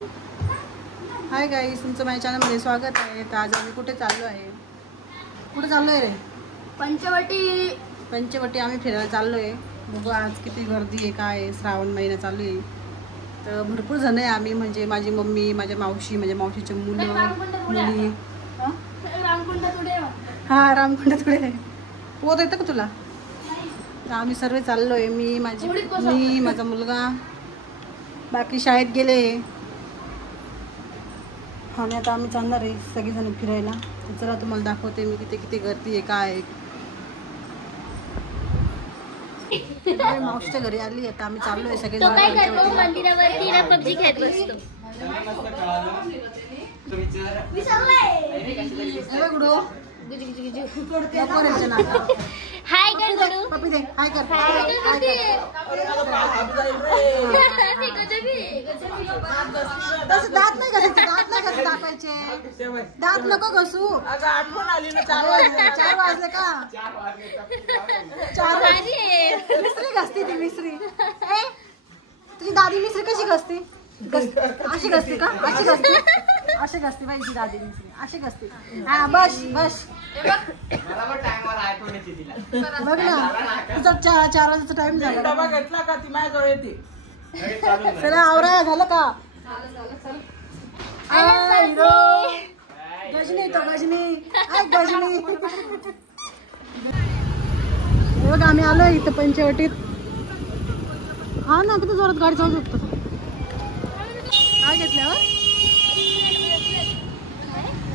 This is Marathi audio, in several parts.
हाय गाईस, तुमचं माझ्या चॅनलमध्ये स्वागत आहे. तर आज आम्ही कुठे चाललो आहे? कुठे चाललो आहे रे? पंचवटी आम्ही फिरायला चाललो आहे. बघू आज किती गर्दी आहे, काय आहे. श्रावण महिना चालू आहे तर भरपूर जण आहे आम्ही, म्हणजे माझी मम्मी, माझ्या मावशी, माझ्या मावशीचे मुलं मुली. हां, रामकुंड थोडे पोत येतं का तुला? तर आम्ही सर्व चाललो आहे. मी माझा मुलगा, बाकी शाळेत गेले. आणि आता आम्ही चालणार आहे सगळेजण फिरायला. तर चला तुम्हाला दाखवते मी किती किती गर्दी आहे, काय आहे. मावशीच्या घरी आली. आता आम्ही चाललोय सगळेजण पबजी खेळत बसतो. हाय कर गुडू, पप्पी दे, हाय कर. दात नाही घासायचे, दात नको घसू. आठवण आली ना, 4 वाजले का? 4 मिसरी घासती ती, मिसरी. तुझी दादी मिसरी कशी घासते? अशी घासते का? अशी घासते बाई ती दादी मिसरी, अशी घासते. हा, बस बघ ना, तुझा 4 वाजता टाइम झाला. डबा घेतला का? ती माझ्याजवळ येते. चला आवरा, झालं का? गजनी तो गजनी. बघ आम्ही आलोय इथं पंचवटीत. हा ना, किती जोरात गाडी चालू शकतो. काय घेतल्यावर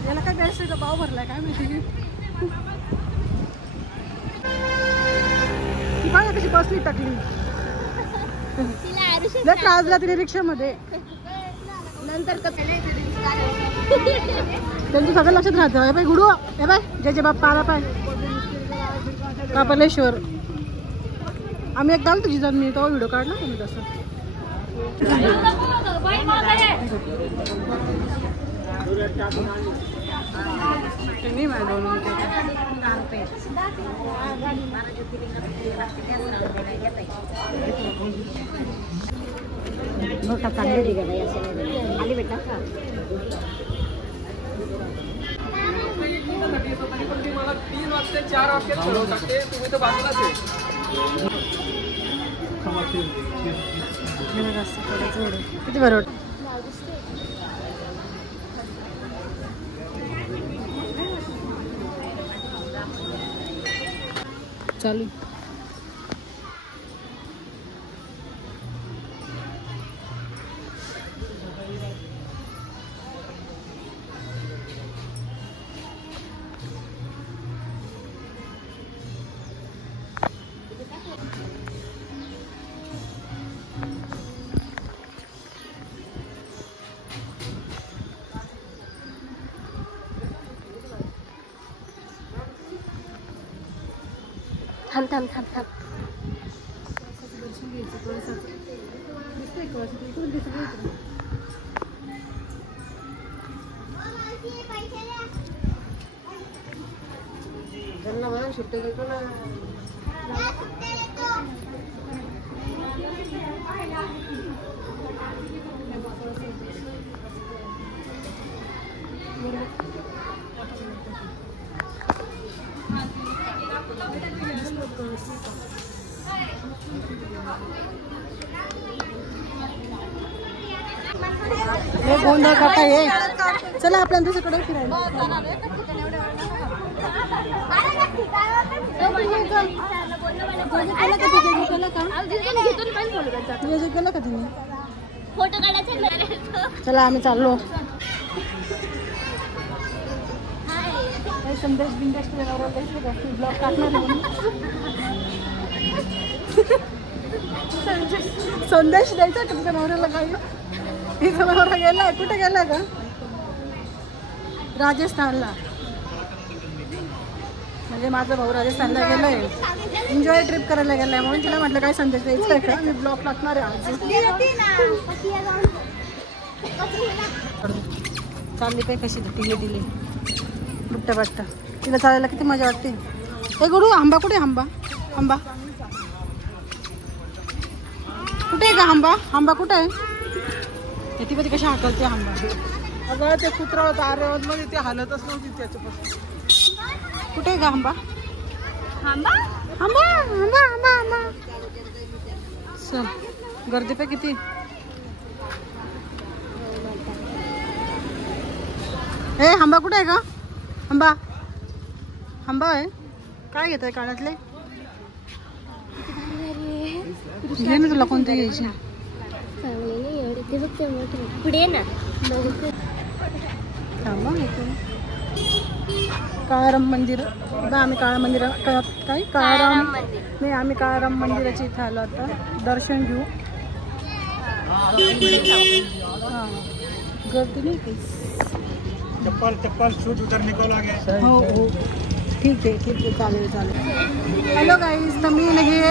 याला काय गॅसचा भाव भरलाय काय माहिती. बघा कशी बसली, टाकली त्रासला तिने रिक्षामध्ये. नंतर त्यांचं सगळं लक्षात राहतं. हे बाय गुडू, हे बाय जय बाप्पा आला पाय कापलेश्वर. आम्ही एकदा आलो तुझी जण, मी तो व्हिडिओ काढला तुम्ही तसं. आली बेटा. मला 3 वाजता 4 वाजता टाकते. तुम्ही तर बाजूलाच आहे. किती बरोबर चालू. थांब. त्यांना म्हणून सुट्टी घेतो ना. गोंधळ करता ये. चला आपल्याला दुसरीकडे फिरायला. फोटो काढायचा. चला आम्ही चाललो. संदेश बिंदेश ब्लॉग टाकणार. संदेश द्यायचा का तुझ्या नवऱ्याला? काही तिचा नवरा गेलाय. कुठे गेलाय का? राजस्थानला. म्हणजे माझा भाऊ राजस्थानला गेलाय, एन्जॉय ट्रिप करायला गेलाय. म्हणून तिला म्हटलं काय संदेश द्यायचा आहे का? मी ब्लॉग टाकणार आहे आज. चालली काय कशी ढिले बुट्टा बाट्टा. तिला चालायला किती मजा वाटते. हे गुडू, आंबा कुठे? आंबा कुठे आहे का? आंबा कुठे आहे? ती कधी कशी हाकलते आंबा. अगं ते कुत्रा होता आर्यवत मध्ये, ते हालतच नव्हती त्याच्यापासून. कुठे आहे ग आंबा? आंबा आंबा आंबा आंबा आंबा. चल गर्दी पे किती. ए आंबा कुठे आहे का? आंबा आंबा आहे काय घेत आहे काळातले? घे ना, तुला कोणते घ्यायचे? पुढे ना काळाराम मंदिर. आम्ही काळा मंदिर काय काळाराम नाही, आम्ही काळाराम मंदिराच्या इथे आलो आता. दर्शन घेऊ. हां गर्दी नाही काही. चप्पल शूज उतरने को लगे. हो हो ठीक आहे चालेल चालेल. हॅलो गाईज, तर मी हे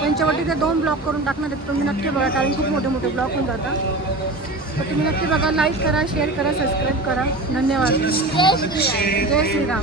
पंचवटीचे 2 ब्लॉग करून टाकणार आहेत. तुम्ही नक्की बघा, कारण खूप मोठे मोठे ब्लॉग होऊन जातात. तर तुम्ही नक्की बघा, लाईक करा, शेअर करा, सबस्क्राईब करा. धन्यवाद. जय श्रीराम. जय श्रीराम.